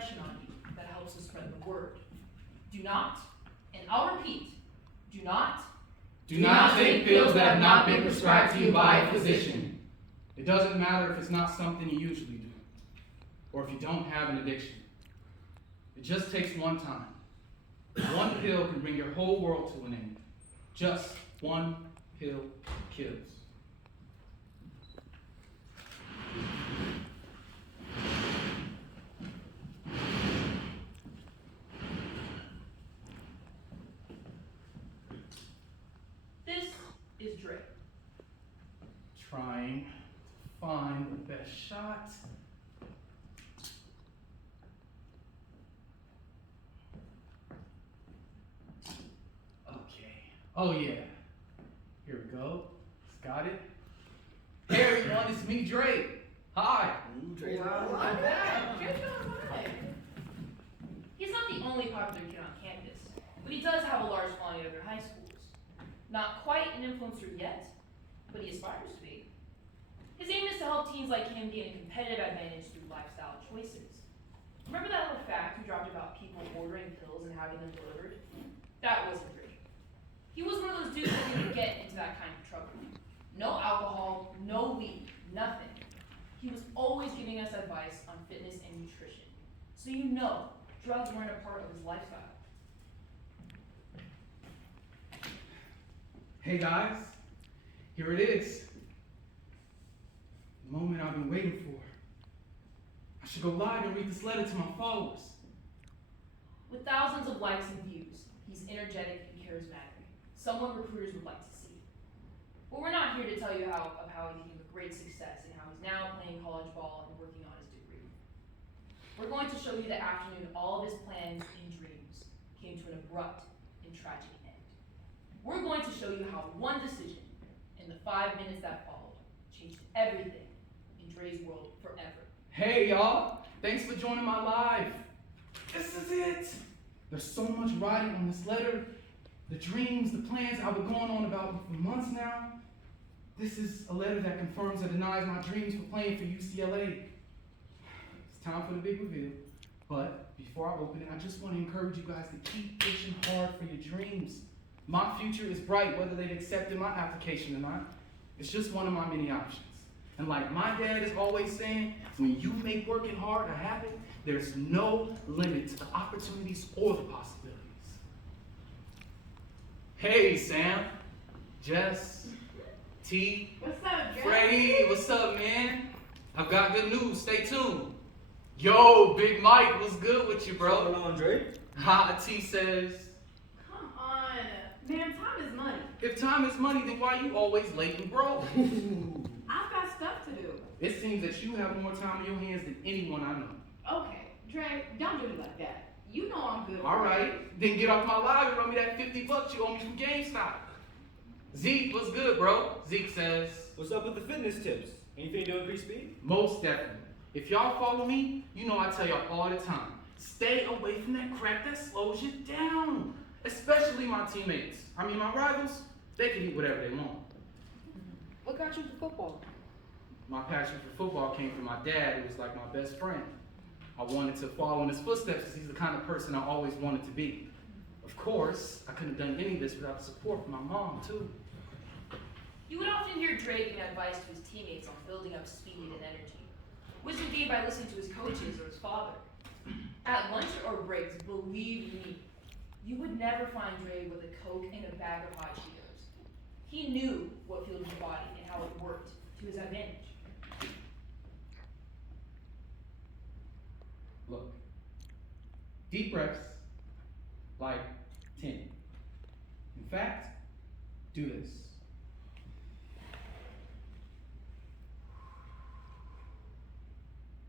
impression on you that helps to spread the word. Do not, and I'll repeat, do not take pills that have not been prescribed to you by a physician. It doesn't matter if it's not something you usually do, or if you don't have an addiction. It just takes one time. One pill can bring your whole world to an end. Just one pill kills. This is Dre. Trying to find the best shot. Okay. Oh yeah. Here we go. Got it. Hey everyone, it's me, Dre. Hi. Dre's He's not the only popular kid on campus, but he does have a large following at other high schools. Not quite an influencer yet, but he aspires to be. His aim is to help teens like him gain a competitive advantage through lifestyle choices. Remember that little fact we dropped about people ordering pills and having them delivered? That wasn't Dre. He was one of those dudes that didn't get into that kind of trouble. No alcohol, no weed, nothing. He was always giving us advice on fitness and nutrition. So you know, drugs weren't a part of his lifestyle. Hey guys, here it is. The moment I've been waiting for. I should go live and read this letter to my followers. With thousands of likes and views, he's energetic and charismatic. Someone recruiters would like to see. But we're not here to tell you how he became a great success and how he's now playing college ball and working on his degree. We're going to show you the afternoon all of his plans and dreams came to an abrupt and tragic end. We're going to show you how one decision in the 5 minutes that followed changed everything in Dre's world forever. Hey y'all, thanks for joining my live. This is it. There's so much writing on this letter. The dreams, the plans I've been going on about for months now. This is a letter that confirms or denies my dreams for playing for UCLA. It's time for the big reveal. But before I open it, I just want to encourage you guys to keep pushing hard for your dreams. My future is bright, whether they've accepted my application or not. It's just one of my many options. And like my dad is always saying, when you make working hard a habit, there's no limit to the opportunities or the possibilities. Hey, Sam, Jess, T, What's up, Dre? Freddie, what's up, man? I've got good news, stay tuned. Yo, Big Mike, what's good with you, bro? What's going on, Dre? Ha, T says, Come on. Man, time is money. if time is money, then why you always late and broke? I've got stuff to do. It seems that you have more time in your hands than anyone I know. Okay, Dre, don't do me like that. You know I'm good. All right, then get off my live and run me that $50 you owe me from GameStop. Zeke, what's good, bro? Zeke says, What's up with the fitness tips? Anything to increase speed? most definitely. If y'all follow me, you know I tell y'all all the time, stay away from that crap that slows you down. Especially my teammates. I mean, my rivals, they can eat whatever they want. What got you to football? My passion for football came from my dad, who was like my best friend. I wanted to follow in his footsteps because he's the kind of person I always wanted to be. Of course, I couldn't have done any of this without the support from my mom, too. You would often hear Dre giving advice to his teammates on building up speed and energy, wisdom gained by listening to his coaches or his father. At lunch or breaks, believe me, you would never find Dre with a Coke and a bag of hot Cheetos. He knew what fueled his body and how it worked to his advantage. Look, deep breaths, like 10. In fact, do this.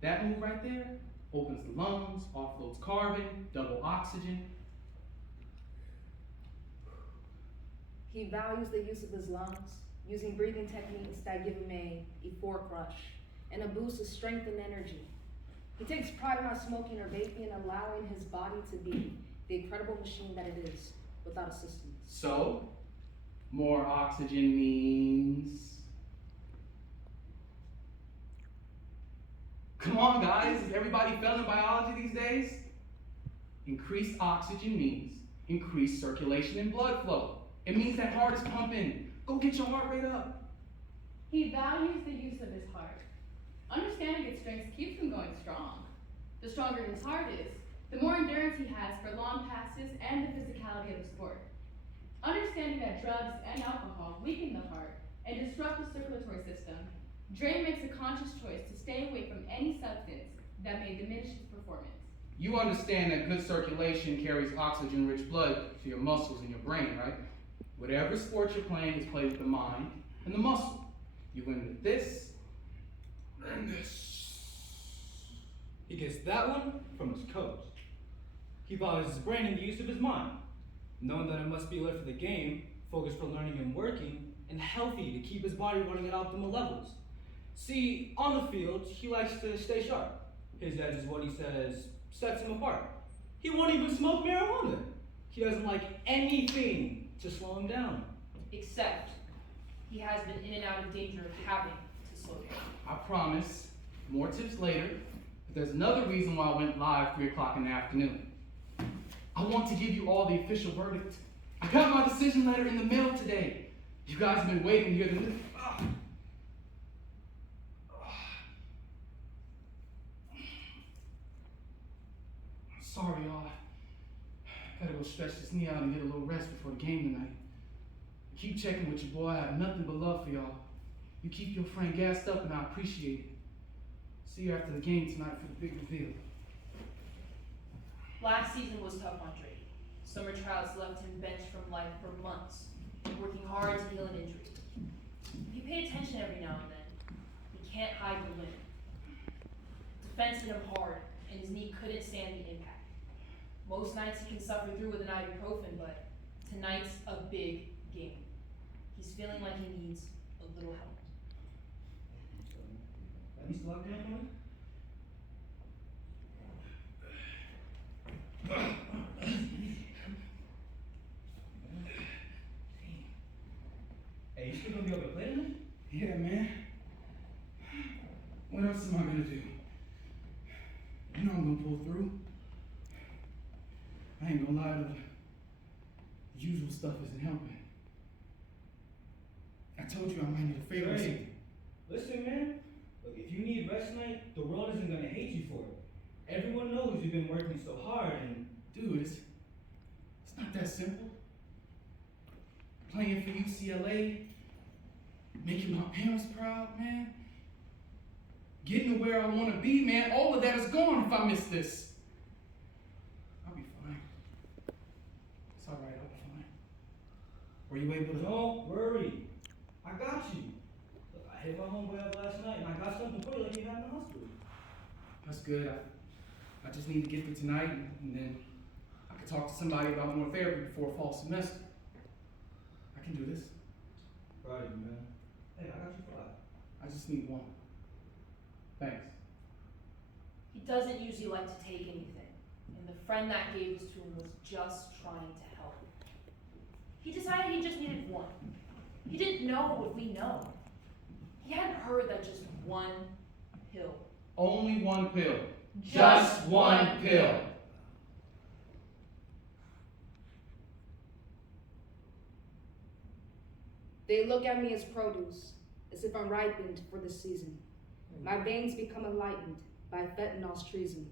That move right there opens the lungs, offloads carbon, double oxygen. He values the use of his lungs, using breathing techniques that give him a euphoric rush and a boost of strength and energy. He takes pride in not smoking or vaping and allowing his body to be the incredible machine that it is without assistance. So, more oxygen means Come on, guys. Is everybody failing biology these days? Increased oxygen means increased circulation and blood flow. It means that heart is pumping. Go get your heart rate up. He values the use of his heart. Understanding its strengths keeps him going strong. The stronger his heart is, the more endurance he has for long passes and the physicality of the sport. Understanding that drugs and alcohol weaken the heart and disrupt the circulatory system, Dre makes a conscious choice to stay away from any substance that may diminish his performance. You understand that good circulation carries oxygen-rich blood to your muscles and your brain, right? Whatever sport you're playing is played with the mind and the muscle. You win with this and this. He gets that one from his coach. He values his brain and the use of his mind, knowing that it must be alert for the game, focused for learning and working, and healthy to keep his body running at optimal levels. See, on the field, he likes to stay sharp. His edge is what he says sets him apart. He won't even smoke marijuana. He doesn't like anything to slow him down. Except he has been in and out of danger of having to slow down. I promise, more tips later, but there's another reason why I went live 3 o'clock in the afternoon. I want to give you all the official verdict. I got my decision letter in the mail today. You guys have been waiting here to Sorry, y'all. Gotta go stretch this knee out and get a little rest before the game tonight. Keep checking with your boy. I have nothing but love for y'all. You keep your friend gassed up and I appreciate it. See you after the game tonight for the big reveal. Last season was tough on Drake. Summer trials left him benched from life for months, working hard to heal an injury. If you pay attention every now and then, he can't hide the limp. Defense hit him hard, and his knee couldn't stand the impact. Most nights he can suffer through with an ibuprofen, but tonight's a big game. He's feeling like he needs a little help. Are you still out there, man? Hey, you still gonna be able to play tonight? Yeah, man. What else am I gonna do? You know I'm gonna pull through. I ain't gonna lie to you. The usual stuff isn't helping. I told you I might need a favor. Hey, listen, man. Look, if you need rest tonight, the world isn't gonna hate you for it. Everyone knows you've been working so hard and... Dude, it's not that simple. Playing for UCLA, making my parents proud, man. Getting to where I want to be, man. All of that is gone if I miss this. I'll be fine. It's all right, I'll be fine. Were you able to... Don't worry. I got you. Look, I hit my homeboy up last night and I got something for you like you had in the hospital. That's good. I just need to get through tonight and then I can talk to somebody about more therapy before fall semester. I can do this. Proud of you, man. Hey, I got you 5. I just need one. Thanks. He doesn't usually like to take anything, and the friend that gave this to him was just trying to help. He decided he just needed one. He didn't know what we know. He hadn't heard that just one pill. Only one pill. Just one pill. They look at me as produce, as if I'm ripened for the season. My veins become enlightened by fentanyl's treason.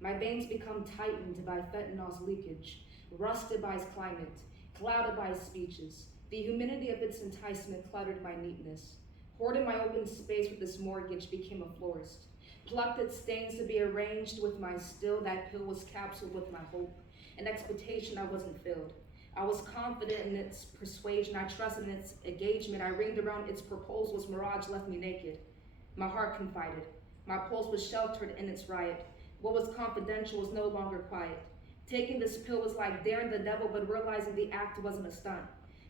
My veins become tightened by fentanyl's leakage, rusted by its climate, clouded by its speeches. The humidity of its enticement cluttered my neatness. Hoarded my open space with this mortgage became a florist. Plucked its stains to be arranged with my still. That pill was capsuled with my hope. An expectation I wasn't filled. I was confident in its persuasion. I trusted in its engagement. I ringed around its proposals. Mirage left me naked. My heart confided. My pulse was sheltered in its riot. What was confidential was no longer quiet. Taking this pill was like daring the devil, but realizing the act wasn't a stunt.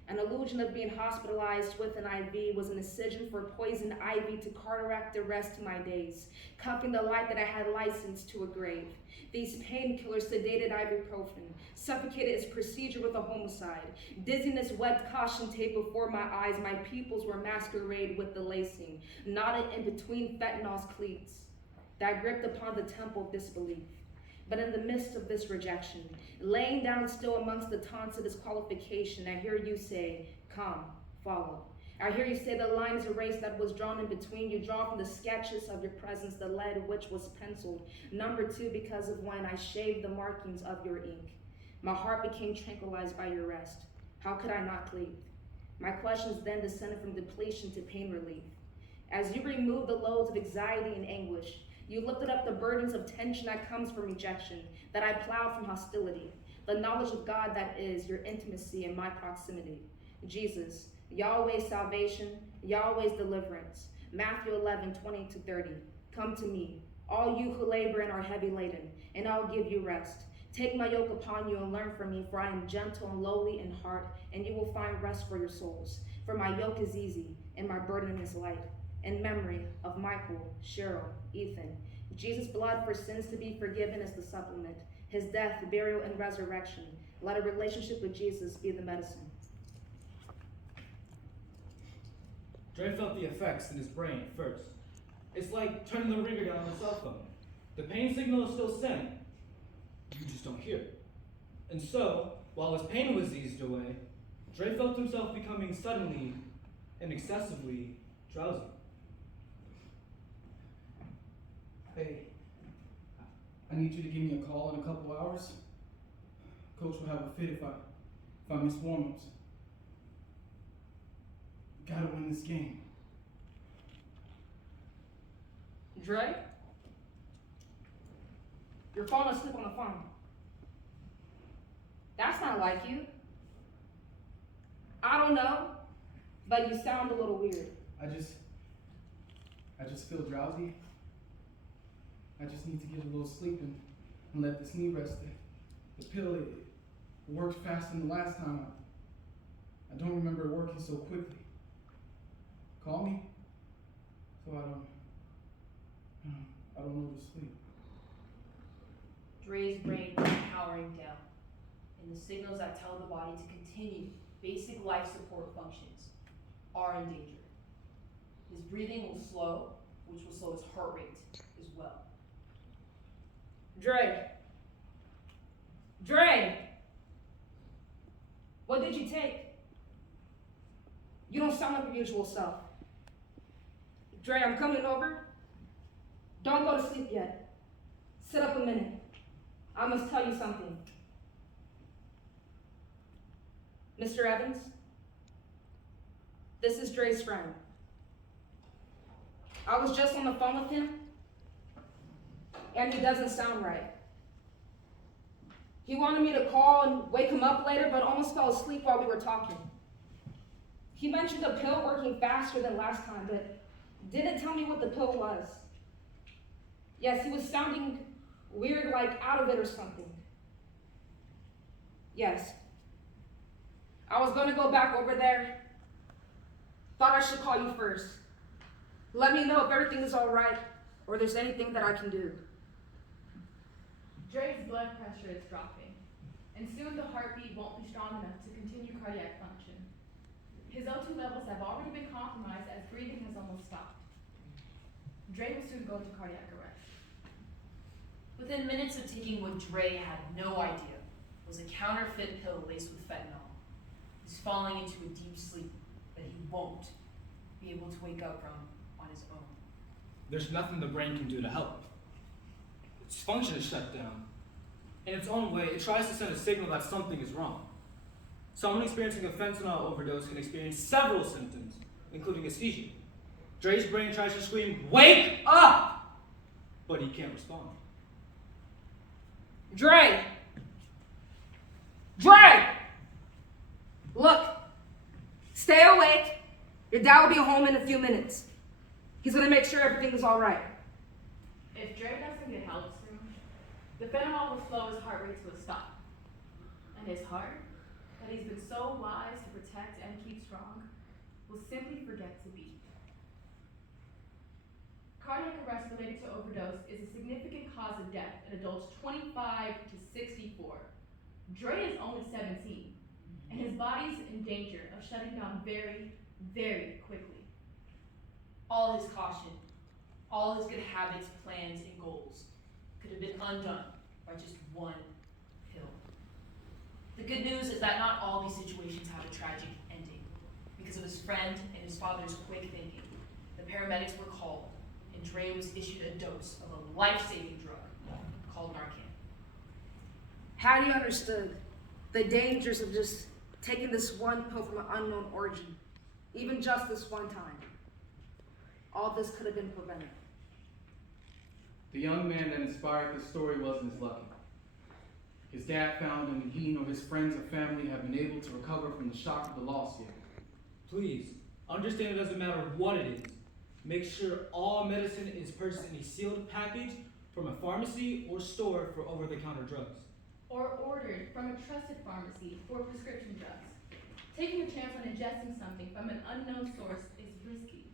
An illusion of being hospitalized with an IV was an incision for poison ivy to cataract the rest of my days, cupping the light that I had licensed to a grave. These painkillers sedated ibuprofen, suffocated its procedure with a homicide. Dizziness webbed caution tape before my eyes. My pupils were masquerade with the lacing, knotted in between fentanyl's cleats. that gripped upon the temple of disbelief. But in the midst of this rejection, laying down still amongst the taunts of disqualification, I hear you say, come, follow. I hear you say the line is a race that was drawn in between you, drawn from the sketches of your presence, the lead which was penciled. Number 2, because of when I shaved the markings of your ink. My heart became tranquilized by your rest. How could I not cleave? My questions then descended from depletion to pain relief. As you removed the loads of anxiety and anguish, you lifted up the burdens of tension that comes from rejection, that I plowed from hostility, the knowledge of God that is your intimacy and my proximity. Jesus, Yahweh's salvation, Yahweh's deliverance. Matthew 11:20-30. Come to me, all you who labor and are heavy laden, and I'll give you rest. Take my yoke upon you and learn from me, for I am gentle and lowly in heart, and you will find rest for your souls. For my yoke is easy and my burden is light. In memory of Michael, Cheryl, Ethan. Jesus' blood for sins to be forgiven is the supplement. His death, burial, and resurrection. Let a relationship with Jesus be the medicine. Dre felt the effects in his brain at first. It's like turning the ringer down on a cell phone. The pain signal is still sent. You just don't hear it. And so, while his pain was eased away, Dre felt himself becoming suddenly and excessively drowsy. Hey, I need you to give me a call in a couple hours. Coach will have a fit if I miss warm-ups. Gotta win this game. Dre? You're falling asleep on the phone. That's not like you. I don't know, but you sound a little weird. I just feel drowsy. I just need to get a little sleep and let this knee rest. The pill, it worked faster than the last time. I don't remember it working so quickly. Call me so I don't know to sleep. Dre's brain is powering down, and the signals that tell the body to continue basic life support functions are in danger. His breathing will slow, which will slow his heart rate as well. Dre! What did you take? You don't sound like your usual self. Dre, I'm coming over. Don't go to sleep yet. Sit up a minute. I must tell you something. Mr. Evans, this is Dre's friend. I was just on the phone with him, and he doesn't sound right. He wanted me to call and wake him up later, but almost fell asleep while we were talking. He mentioned the pill working faster than last time, but didn't tell me what the pill was. Yes, he was sounding weird, like out of it or something. Yes. I was gonna go back over there. Thought I should call you first. Let me know if everything is all right or there's anything that I can do. Dre's blood pressure is dropping, and soon the heartbeat won't be strong enough to continue cardiac function. His O2 levels have already been compromised as breathing has almost stopped. Dre will soon go into cardiac arrest. Within minutes of taking what Dre had no idea was a counterfeit pill laced with fentanyl, he's falling into a deep sleep that he won't be able to wake up from on his own. There's nothing the brain can do to help. Its function is shut down. In its own way, it tries to send a signal that something is wrong. Someone experiencing a fentanyl overdose can experience several symptoms, including a seizure. Dre's brain tries to scream, "Wake up!" but he can't respond. Dre! Look, stay awake. Your dad will be home in a few minutes. He's gonna make sure everything is all right. If Dre doesn't get help soon, the fentanyl will slow his heart rate to a stop. And his heart, that he's been so wise to protect and keep strong, will simply forget to beat. Cardiac arrest related to overdose is a significant cause of death in adults 25 to 64. Dre is only 17, and his body's in danger of shutting down very, very quickly. All his caution all his good habits, plans, and goals could have been undone by just one pill. The good news is that not all these situations have a tragic ending. Because of his friend and his father's quick thinking, the paramedics were called, and Dre was issued a dose of a life-saving drug called Narcan. Had he understood the dangers of just taking this one pill from an unknown origin, even just this one time, all this could have been prevented. The young man that inspired this story wasn't as lucky. His dad found him, and he nor his friends or family have been able to recover from the shock of the loss yet. Please, understand it doesn't matter what it is. Make sure all medicine is purchased in a sealed package from a pharmacy or store for over-the-counter drugs. Or ordered from a trusted pharmacy for prescription drugs. Taking a chance on ingesting something from an unknown source is risky.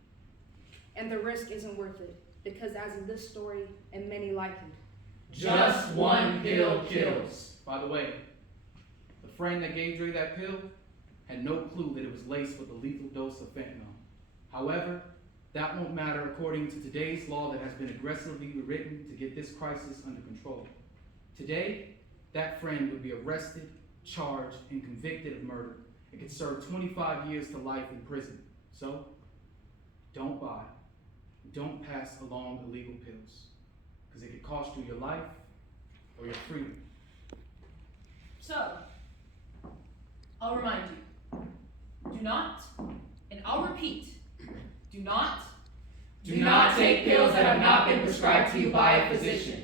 And the risk isn't worth it, because as in this story, and many like it, Just one pill kills. By the way, the friend that gave Dre that pill had no clue that it was laced with a lethal dose of fentanyl. However, that won't matter according to today's law that has been aggressively rewritten to get this crisis under control. Today, that friend would be arrested, charged, and convicted of murder and could serve 25 years to life in prison. So, don't buy, don't pass along illegal pills, because it could cost you your life or your freedom. So, I'll remind you, do not, and I'll repeat, do not Do not take pills that have not been prescribed to you by a physician.